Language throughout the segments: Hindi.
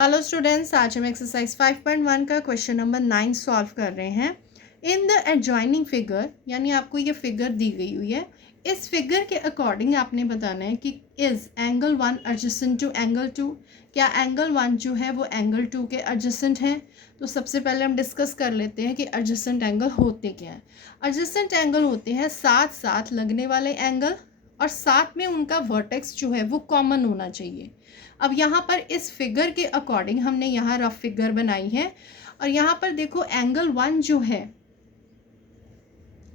हेलो स्टूडेंट्स, आज हम एक्सरसाइज 5.1 का क्वेश्चन नंबर 9 सॉल्व कर रहे हैं। इन द एडजॉइनिंग फिगर, यानी आपको ये फिगर दी गई हुई है, इस फिगर के अकॉर्डिंग आपने बताना है कि is angle 1 adjacent to angle 2। क्या एंगल 1 जो है वो एंगल 2 के एडजेसेंट है? तो सबसे पहले हम डिस्कस कर लेते हैं कि एडजेसेंट एंगल होते क्या हैं। एडजेसेंट एंगल होते हैं साथ साथ लगने वाले एंगल, और साथ में उनका वर्टेक्स जो है वो कॉमन होना चाहिए। अब यहाँ पर इस फिगर के अकॉर्डिंग हमने यहाँ रफ फिगर बनाई है, और यहाँ पर देखो एंगल 1 जो है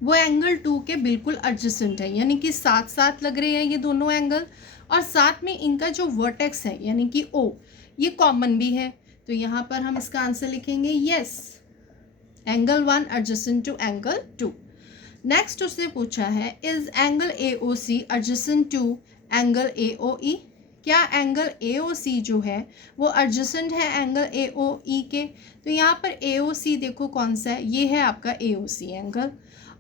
वो एंगल 2 के बिल्कुल एडजेसेंट है, यानी कि साथ साथ लग रहे हैं ये दोनों एंगल, और साथ में इनका जो वर्टेक्स है यानी कि ओ, ये कॉमन भी है। तो यहाँ पर हम इसका आंसर लिखेंगे yes, angle 1 adjacent to angle 2। Next उसने पूछा है is angle AOC adjacent to angle AOE। क्या एंगल AOC जो है वो एडजेसेंट है एंगल AOE के? तो यहाँ पर AOC देखो कौन सा है, ये है आपका AOC एंगल,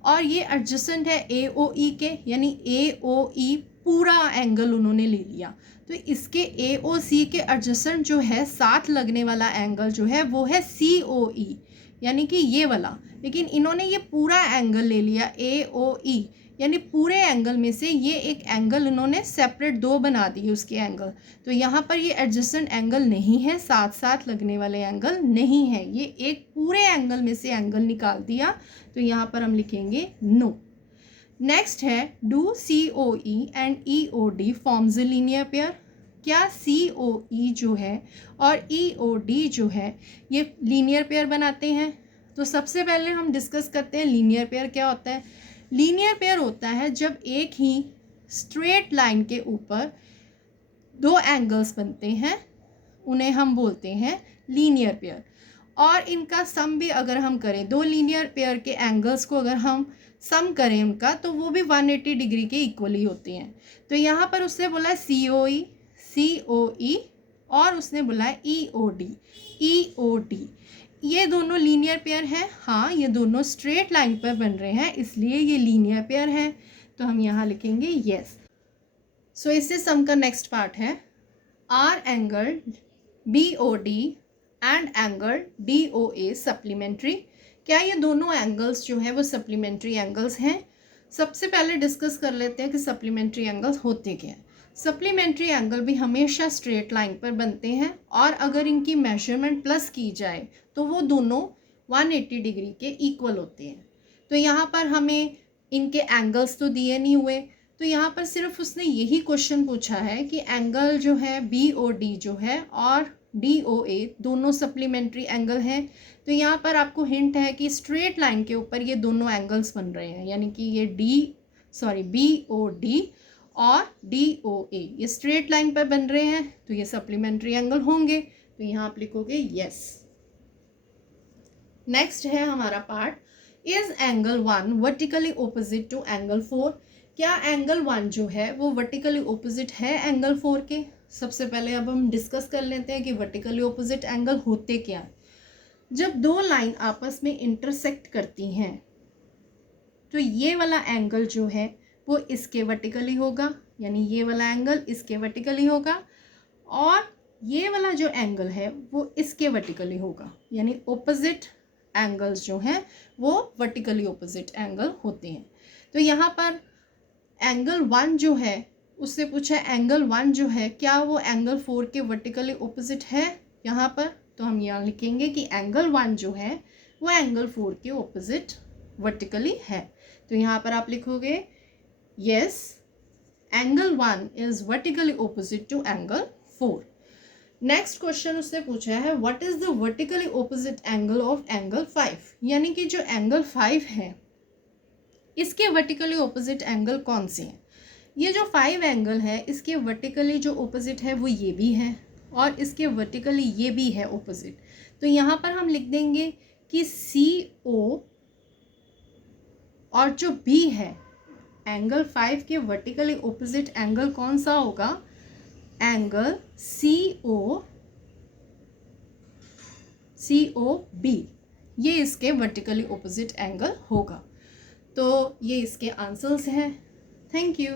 और ये एडजेसेंट है AOE के, यानी AOE पूरा एंगल उन्होंने ले लिया। तो इसके AOC के एडजेसेंट जो है साथ लगने वाला एंगल जो है वो है COE, यानी कि ये वाला। लेकिन इन्होंने ये पूरा एंगल ले लिया AOE, यानी पूरे एंगल में से ये एक एंगल उन्होंने सेपरेट दो बना दिए उसके एंगल। तो यहाँ पर ये एडजेसेंट एंगल नहीं है, साथ साथ लगने वाले एंगल नहीं है, ये एक पूरे एंगल में से एंगल निकाल दिया। तो यहाँ पर हम लिखेंगे नो। नेक्स्ट है do COE and EOD forms a linear pair. क्या COE जो है और EOD जो है ये लीनियर पेयर बनाते हैं? तो सबसे पहले हम डिस्कस करते हैं लीनियर पेयर क्या होता है। लीनियर पेयर होता है जब एक ही स्ट्रेट लाइन के ऊपर दो एंगल्स बनते हैं, उन्हें हम बोलते हैं लीनियर पेयर। और इनका सम भी अगर हम करें, दो लीनियर पेयर के एंगल्स को अगर हम सम करें उनका, तो वो भी 180 डिग्री के इक्वली होते हैं। तो यहाँ पर उसने बोला है COE और उसने बोला है EOD। ये दोनों लीनियर पेयर हैं। हाँ, ये दोनों स्ट्रेट लाइन पर बन रहे हैं, इसलिए ये लीनियर पेयर हैं। तो हम यहाँ लिखेंगे यस। सो इससे सम का नेक्स्ट पार्ट है R angle BOD and angle DOA supplementary. क्या ये दोनों एंगल्स जो है वो सप्लीमेंट्री एंगल्स हैं? सबसे पहले डिस्कस कर लेते हैं कि सप्लीमेंट्री एंगल्स होते क्या हैं। सप्लीमेंट्री एंगल भी हमेशा स्ट्रेट लाइन पर बनते हैं, और अगर इनकी मेजरमेंट प्लस की जाए तो वो दोनों 180 डिग्री के इक्वल होते हैं। तो यहाँ पर हमें इनके एंगल्स तो दिए नहीं हुए, तो यहाँ पर सिर्फ उसने यही क्वेश्चन पूछा है कि एंगल जो है BOD जो है और DOA दोनों सप्लीमेंट्री एंगल हैं। तो यहाँ पर आपको हिंट है कि स्ट्रेट लाइन के ऊपर ये दोनों एंगल्स बन रहे हैं, यानी कि ये BOD और DOA ये स्ट्रेट लाइन पर बन रहे हैं, तो ये सप्लीमेंट्री एंगल होंगे। तो यहाँ आप लिखोगे यस। नेक्स्ट है हमारा part is angle 1 vertically opposite to angle 4। क्या एंगल 1 जो है वो वर्टिकली ऑपोजिट है एंगल 4 के? सबसे पहले अब हम डिस्कस कर लेते हैं कि वर्टिकली ऑपोजिट एंगल होते क्या है। जब दो लाइन आपस में इंटरसेक्ट करती हैं तो ये वाला एंगल जो है वो इसके वर्टिकली होगा, यानी ये वाला एंगल इसके वर्टिकली होगा, और ये वाला जो एंगल है वो इसके वर्टिकली होगा, यानी ऑपोजिट एंगल्स जो हैं वो वर्टिकली ऑपोजिट एंगल होते हैं। तो यहाँ पर एंगल 1 जो है उससे पूछा एंगल 1 जो है क्या वो एंगल 4 के वर्टिकली ऑपोजिट है यहाँ पर? तो हम यहाँ लिखेंगे कि एंगल 1 जो है वो एंगल 4 के ऑपोजिट वर्टिकली है। तो यहाँ पर आप लिखोगे yes, angle 1 is vertically opposite to angle 4। Next question उससे पूछा है what is the vertically opposite angle of angle 5, यानी कि जो एंगल 5 है इसके वर्टिकली ऑपोजिट एंगल कौन से हैं? ये जो 5 एंगल है इसके वर्टिकली जो ऑपोजिट है वो ये भी है, और इसके वर्टिकली ये भी है ऑपोजिट। तो यहाँ पर हम लिख देंगे कि CO और जो B है एंगल 5 के वर्टिकली ऑपोजिट एंगल कौन सा होगा? एंगल COB, ये इसके वर्टिकली ऑपोजिट एंगल होगा। तो ये इसके आंसर्स हैं। Thank you.